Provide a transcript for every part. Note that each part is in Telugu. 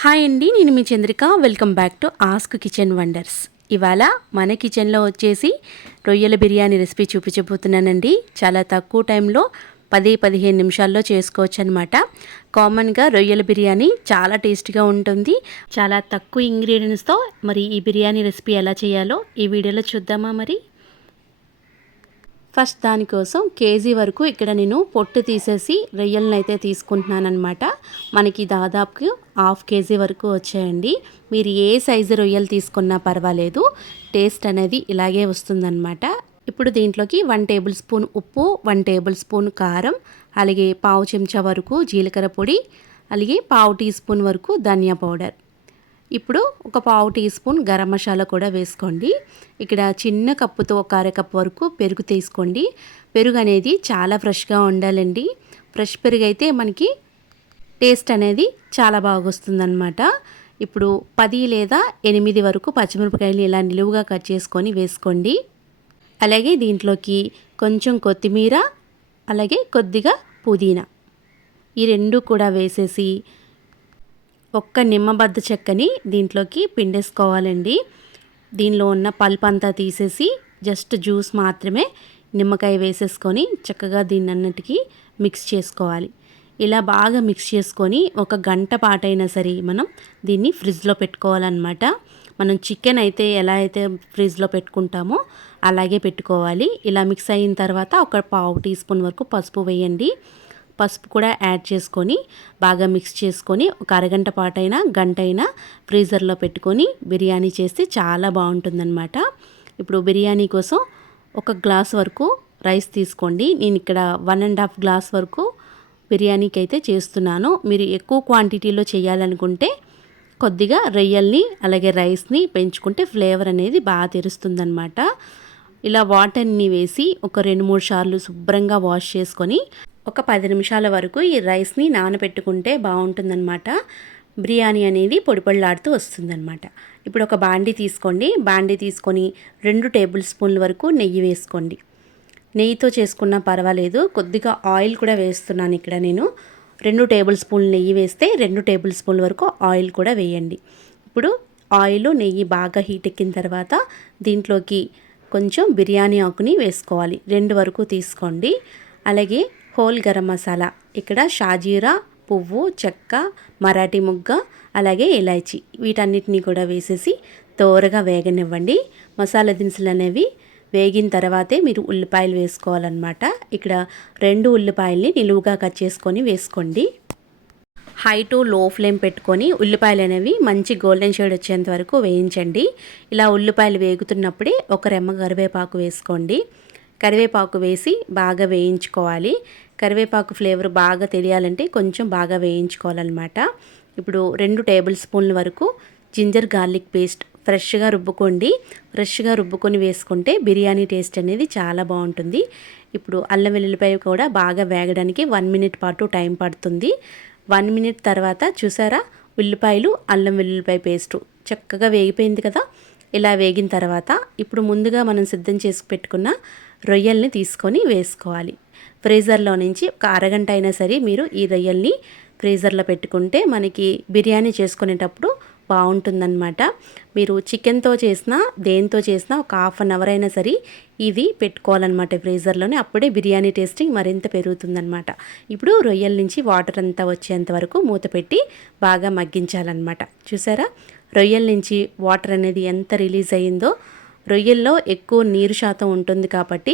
హాయ్ అండి, నేను మీ Chandrika. Welcome back to ask kitchen wonders. ఇవాళ మన కిచెన్లో వచ్చేసి రొయ్యల బిర్యానీ రెసిపీ చూపించబోతున్నానండి. చాలా తక్కువ టైంలో 10-15 నిమిషాల్లో చేసుకోవచ్చు అనమాట. కామన్గా రొయ్యల బిర్యానీ చాలా టేస్ట్గా ఉంటుంది. చాలా తక్కువ ఇంగ్రీడియంట్స్తో మరి ఈ బిర్యానీ రెసిపీ ఎలా చేయాలో ఈ వీడియోలో చూద్దామా మరి. ఫస్ట్ దానికోసం కేజీ వరకు ఇక్కడ నేను పొట్టు తీసేసి రొయ్యలను అయితే తీసుకుంటున్నానమాట. మనకి దాదాపు హాఫ్ కేజీ వరకు వచ్చాయండి. మీరు ఏ సైజు రొయ్యలు తీసుకున్నా పర్వాలేదు, టేస్ట్ అనేది ఇలాగే వస్తుందన్నమాట. ఇప్పుడు దీంట్లోకి 1 టేబుల్ స్పూన్ ఉప్పు, 1 టేబుల్ స్పూన్ కారం, అలాగే పావు చెంచా వరకు జీలకర్ర పొడి, అలాగే పావు టీ స్పూన్ వరకు ధనియా పౌడర్. ఇప్పుడు ఒక పావు టీ స్పూన్ గరం మసాలా కూడా వేసుకోండి. ఇక్కడ చిన్న కప్పుతో ఒక అరకప్పు వరకు పెరుగు తీసుకోండి. పెరుగు అనేది చాలా ఫ్రెష్గా ఉండాలండి. ఫ్రెష్ పెరుగు అయితే మనకి టేస్ట్ అనేది చాలా బాగా వస్తుందన్నమాట. ఇప్పుడు 10 లేదా 8 వరకు పచ్చిమిరపకాయలు ఇలా నిలువుగా కట్ చేసుకొని వేసుకోండి. అలాగే దీంట్లోకి కొంచెం కొత్తిమీర, అలాగే కొద్దిగా పుదీనా, ఈ రెండు కూడా వేసేసి ఒక్క నిమ్మబద్ద చెక్కని దీంట్లోకి పిండేసుకోవాలండి. దీనిలో ఉన్న పల్ప్ అంతా తీసేసి జస్ట్ జ్యూస్ మాత్రమే నిమ్మకాయ వేసేసుకొని చక్కగా దీన్ని అన్నిటికీ మిక్స్ చేసుకోవాలి. ఇలా బాగా మిక్స్ చేసుకొని ఒక గంట పాటైనా సరే మనం దీన్ని ఫ్రిడ్జ్లో పెట్టుకోవాలన్నమాట. మనం చికెన్ అయితే ఎలా అయితే ఫ్రిడ్జ్లో పెట్టుకుంటామో అలాగే పెట్టుకోవాలి. ఇలా మిక్స్ అయిన తర్వాత ఒక పావు టీ స్పూన్ వరకు పసుపు వేయండి. పసుపు కూడా యాడ్ చేసుకొని బాగా మిక్స్ చేసుకొని ఒక అరగంట పాటైనా గంట అయినా ఫ్రీజర్లో పెట్టుకొని బిర్యానీ చేస్తే చాలా బాగుంటుందన్నమాట. ఇప్పుడు బిర్యానీ కోసం ఒక గ్లాస్ వరకు రైస్ తీసుకోండి. నేను ఇక్కడ 1.5 గ్లాస్ వరకు బిర్యానీకి అయితే చేస్తున్నాను. మీరు ఎక్కువ క్వాంటిటీలో చేయాలనుకుంటే కొద్దిగా రొయ్యల్ని అలాగే రైస్ని పెంచుకుంటే ఫ్లేవర్ అనేది బాగా తెరుస్తుందన్నమాట. ఇలా వాటర్ని వేసి ఒక 2-3 సార్లు శుభ్రంగా వాష్ చేసుకొని ఒక 10 నిమిషాల వరకు ఈ రైస్ని నానబెట్టుకుంటే బాగుంటుందన్నమాట. బిర్యానీ అనేది పొడిపొడిలాడుతూ వస్తుందన్నమాట. ఇప్పుడు ఒక బాండీ తీసుకోండి. బాండీ తీసుకొని 2 టేబుల్ స్పూన్ల వరకు నెయ్యి వేసుకోండి. నెయ్యితో చేసుకున్నా పర్వాలేదు. కొద్దిగా ఆయిల్ కూడా వేస్తున్నాను ఇక్కడ నేను. 2 టేబుల్ స్పూన్లు నెయ్యి వేస్తే 2 టేబుల్ స్పూన్ల వరకు ఆయిల్ కూడా వేయండి. ఇప్పుడు ఆయిల్ నెయ్యి బాగా హీట్ ఎక్కిన తర్వాత దీంట్లోకి కొంచెం బిర్యానీ ఆకుని వేసుకోవాలి. 2 వరకు తీసుకోండి. అలాగే హోల్ గరం మసాలా, ఇక్కడ షాజీరా పువ్వు, చెక్క, మరాఠీ ముగ్గ, అలాగే ఇలాచి, వీటన్నిటిని కూడా వేసేసి దోరగా వేగనివ్వండి. మసాలా దినుసులు అనేవి వేగిన తర్వాతే మీరు ఉల్లిపాయలు వేసుకోవాలన్నమాట. ఇక్కడ 2 ఉల్లిపాయల్ని నిలువుగా కట్ చేసుకొని వేసుకోండి. హై టు లో ఫ్లేమ్ పెట్టుకొని ఉల్లిపాయలు అనేవి మంచి గోల్డెన్ షేడ్ వచ్చేంత వరకు వేయించండి. ఇలా ఉల్లిపాయలు వేగుతున్నప్పుడే ఒక రెమ్మ కరివేపాకు వేసుకోండి. కరివేపాకు వేసి బాగా వేయించుకోవాలి. కరివేపాకు ఫ్లేవర్ బాగా తెలియాలంటే కొంచెం బాగా వేయించుకోవాలన్నమాట. ఇప్పుడు 2 టేబుల్ స్పూన్ల వరకు జింజర్ గార్లిక్ పేస్ట్ ఫ్రెష్గా రుబ్బుకోండి. ఫ్రెష్గా రుబ్బుకొని వేసుకుంటే బిర్యానీ టేస్ట్ అనేది చాలా బాగుంటుంది. ఇప్పుడు అల్లం వెల్లుల్లిపాయ కూడా బాగా వేగడానికి 1 మినిట్ పాటు టైం పడుతుంది. 1 మినిట్ తర్వాత చూసారా, ఉల్లిపాయలు అల్లం వెల్లుల్లిపాయ పేస్టు చక్కగా వేగిపోయింది కదా. ఇలా వేగిన తర్వాత ఇప్పుడు ముందుగా మనం సిద్ధం చేసి పెట్టుకున్న రొయ్యల్ని తీసుకొని వేసుకోవాలి. ఫ్రీజర్లో నుంచి ఒక అరగంట అయినా సరే మీరు ఈ రొయ్యల్ని ఫ్రీజర్లో పెట్టుకుంటే మనకి బిర్యానీ చేసుకునేటప్పుడు బాగుంటుందన్నమాట. మీరు చికెన్తో చేసినా దేంతో చేసినా ఒక హాఫ్ అన్ అవర్ అయినా సరే ఇది పెట్టుకోవాలన్నమాట ఫ్రీజర్లోనే. అప్పుడే బిర్యానీ టేస్టింగ్ మరింత పెరుగుతుందన్నమాట. ఇప్పుడు రొయ్యల నుంచి వాటర్ అంతా వచ్చేంత వరకు మూత పెట్టి బాగా మగ్గించాలన్నమాట. చూసారా, రొయ్యల నుంచి వాటర్ అనేది ఎంత రిలీజ్ అయ్యిందో. రొయ్యల్లో ఎక్కువ నీరు శాతం ఉంటుంది కాబట్టి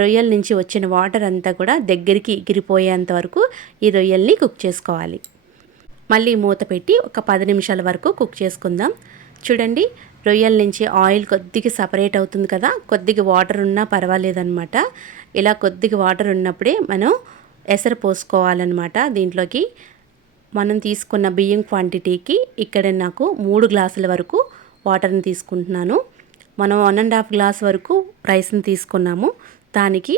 రొయ్యల నుంచి వచ్చిన వాటర్ అంతా కూడా దగ్గరికి ఎగిరిపోయేంత వరకు ఈ రొయ్యల్ని కుక్ చేసుకోవాలి. మళ్ళీ మూత పెట్టి ఒక 10 నిమిషాల వరకు కుక్ చేసుకుందాం. చూడండి, రొయ్యల నుంచి ఆయిల్ కొద్దిగా సపరేట్ అవుతుంది కదా. కొద్దిగా వాటర్ ఉన్నా పర్వాలేదన్నమాట. ఇలా కొద్దిగా వాటర్ ఉన్నప్పుడే మనం ఎసరు పోసుకోవాలన్నమాట. దీంట్లోకి మనం తీసుకున్న బియ్యం క్వాంటిటీకి ఇక్కడ నాకు 3 గ్లాసుల వరకు వాటర్ని తీసుకుంటున్నాను. మనం 1.5 గ్లాస్ వరకు రైస్ని తీసుకున్నాము. దానికి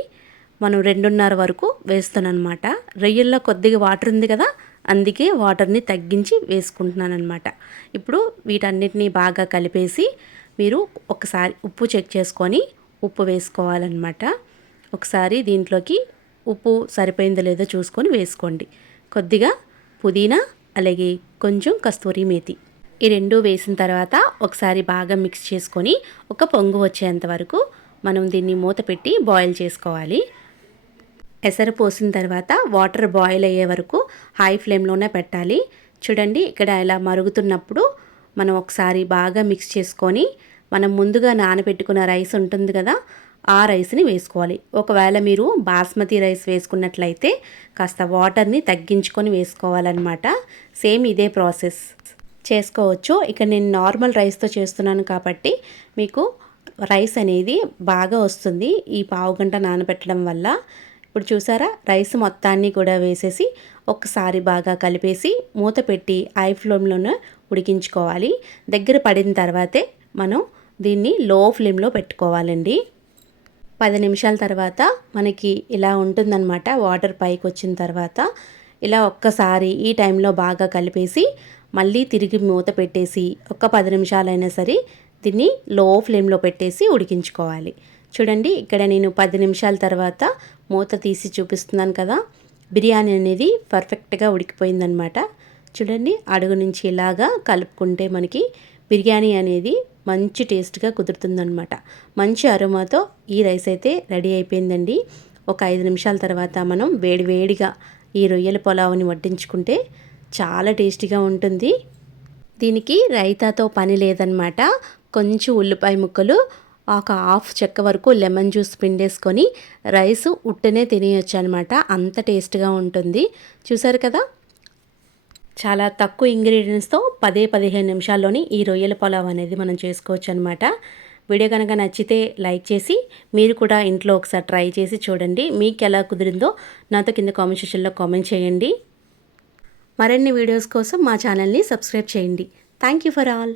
మనం 2.5 వరకు వేస్తున్నానమాట. రొయ్యల్లో కొద్దిగా వాటర్ ఉంది కదా, అందుకే వాటర్ని తగ్గించి వేసుకుంటున్నాను అనమాట. ఇప్పుడు వీటన్నిటిని బాగా కలిపేసి మీరు ఒకసారి ఉప్పు చెక్ చేసుకొని ఉప్పు వేసుకోవాలన్నమాట. ఒకసారి దీంట్లోకి ఉప్పు సరిపోయిందో లేదో చూసుకొని వేసుకోండి. కొద్దిగా పుదీనా, అలాగే కొంచెం కస్తూరి మేతి ఈ రెండు వేసిన తర్వాత ఒకసారి బాగా మిక్స్ చేసుకొని ఒక పొంగు వచ్చేంత వరకు మనం దీన్ని మూత పెట్టి బాయిల్ చేసుకోవాలి. ఎసరు పోసిన తర్వాత వాటర్ బాయిల్ అయ్యే వరకు హై ఫ్లేమ్లోనే పెట్టాలి. చూడండి ఇక్కడ ఇలా మరుగుతున్నప్పుడు మనం ఒకసారి బాగా మిక్స్ చేసుకొని మనం ముందుగా నానబెట్టుకున్న రైస్ ఉంటుంది కదా, ఆ రైస్ని వేసుకోవాలి. ఒకవేళ మీరు బాస్మతి రైస్ వేసుకున్నట్లయితే కాస్త వాటర్ని తగ్గించుకొని వేసుకోవాలన్నమాట. సేమ్ ఇదే ప్రాసెస్ చేసుకోవచ్చు. ఇక నేను నార్మల్ రైస్తో చేస్తున్నాను కాబట్టి మీకు రైస్ అనేది బాగా వస్తుంది ఈ పావు గంట నానబెట్టడం వల్ల. ఇప్పుడు చూసారా, రైస్ మొత్తాన్ని కూడా వేసేసి ఒక్కసారి బాగా కలిపేసి మూత పెట్టి హై ఫ్లేమ్లోనే ఉడికించుకోవాలి. దగ్గర పడిన తర్వాతే మనం దీన్ని లో ఫ్లేమ్లో పెట్టుకోవాలండి. 10 నిమిషాల తర్వాత మనకి ఇలా ఉంటుందన్నమాట. వాటర్ పైకి వచ్చిన తర్వాత ఇలా ఒక్కసారి ఈ టైంలో బాగా కలిపేసి మళ్ళీ తిరిగి మూత పెట్టేసి ఒక 10 నిమిషాలైనా సరే దీన్ని లో ఫ్లేమ్లో పెట్టేసి ఉడికించుకోవాలి. చూడండి ఇక్కడ నేను 10 నిమిషాల తర్వాత మూత తీసి చూపిస్తున్నాను కదా, బిర్యానీ అనేది పర్ఫెక్ట్గా ఉడికిపోయిందనమాట. చూడండి అడుగు నుంచి ఇలాగా కలుపుకుంటే మనకి బిర్యానీ అనేది మంచి టేస్ట్గా కుదురుతుందనమాట. మంచి అరోమాతో ఈ రైస్ అయితే రెడీ అయిపోయిందండి. ఒక 5 నిమిషాల తర్వాత మనం వేడివేడిగా ఈ రొయ్యల పులావుని వడ్డించుకుంటే చాలా టేస్టీగా ఉంటుంది. దీనికి రైతాతో పని లేదనమాట. కొంచెం ఉల్లిపాయ ముక్కలు, ఒక హాఫ్ చెక్క వరకు లెమన్ జ్యూస్ పిండేసుకొని రైస్ ఉట్టనే తినేయచ్చు అనమాట. అంత టేస్ట్గా ఉంటుంది. చూసారు కదా, చాలా తక్కువ ఇంగ్రీడియంట్స్తో 10-15 నిమిషాల్లోని ఈ రొయ్యల పులావ్ అనేది మనం చేసుకోవచ్చు అనమాట. వీడియో కనుక నచ్చితే లైక్ చేసి మీరు కూడా ఇంట్లో ఒకసారి ట్రై చేసి చూడండి. మీకు ఎలా కుదిరిందో నాతో కింద కామెంట్ సెక్షన్లో కామెంట్ చేయండి. మరిన్ని వీడియోస్ కోసం మా ఛానల్ని సబ్స్క్రైబ్ చేయండి. Thank you for all.